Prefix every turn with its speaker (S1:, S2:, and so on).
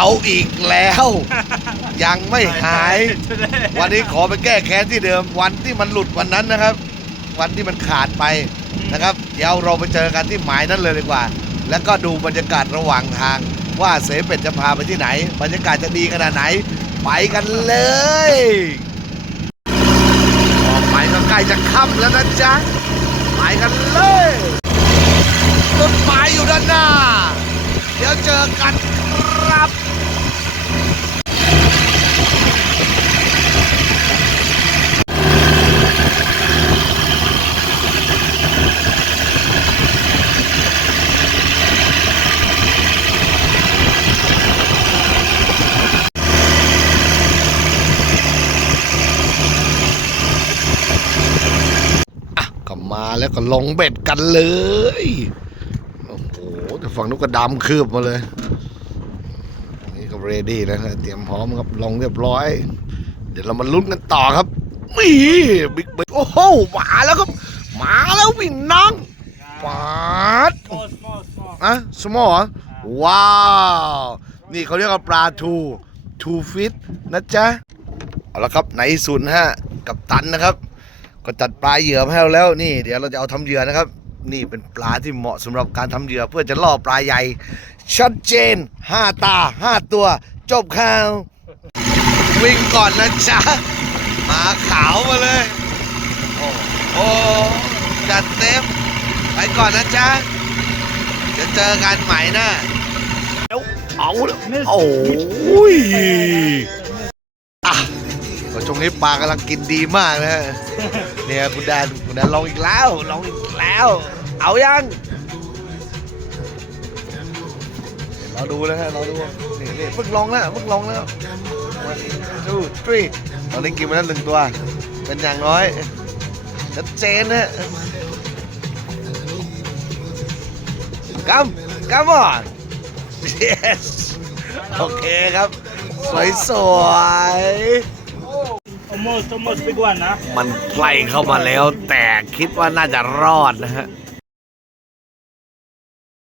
S1: เอาอีกแล้ว ยังไม่หาย วันนี้ขอไปแก้แค้นที่เดิมวันที่มันหลุดวันนั้นนะครับ วันที่มันขาดไปนะครับ เดี๋ยวเราไปเจอกันที่หมายนั้นเลยดีกว่า แล้วก็ดูบรรยากาศระหว่างทาง ว่าเสเป็ดจะพาไปที่ไหน บรรยากาศจะดีขนาดไหน ไปกันเลยออกไปก็ใกล้จะค่ำแล้วนะจ๊ะไปกันเลยต้นไม้อยู่ด้านหน้า เดี๋ยวเจอกัน ครับมาแล้วก็ลงเบ็ดกันเลย โอ้โหแต่ฝั่งนู้นก็ดำคืบมาเลย เรดี้นะเตรียมพร้อมครับลงเรียบร้อย เดี๋ยวเรามาลุ้นกันต่อครับนี่บิ๊กเบโอ้โหมาแล้วครับมาแล้ววิ่งน้องปาด
S2: small small small
S1: อะสมอว้าว นี่เขาเรียกว่าปลาทูทูฟิตนะจ๊ะ เอาละครับในศูนย์ห้ากับตันนะครับ ก็จัดปลาเหยื่อมาให้เราแล้วนี่ เดี๋ยวเราจะเอาทำเหยื่อนะครับ นี่เป็นปลาที่เหมาะสำหรับการทำเหยื่อเพื่อจะล่อปลาใหญ่ ชัดเจนห้าตาห้าตัว จบข่าว วิ่งก่อนนะจ๊ะหมาขาวมาเลย โอ้โอ้จัดเต็มไปก่อนนะจ๊ะจะเจอกันใหม่นะ เอาเอาแล้วโอ้ยอะก็ช่วง นี้ปลากำลังกินดีมากนะฮะเนี่ยคุณแดนคุณแดนลองอีกแล้วลองอีกแล้ว เอายังเราดูนะฮะเราดูนี่นี่เพิ่งลองแล้วเพิ่งลองแล้วดูทรีตอนนี้กินไปแล้วหนึ่งตัว เป็นอย่างน้อยชัดเจนนะฮะ Come come on yes โอเคครับ สวยสวย มันใกล้เข้ามาแล้ว แต่คิดว่าน่าจะรอดนะฮะ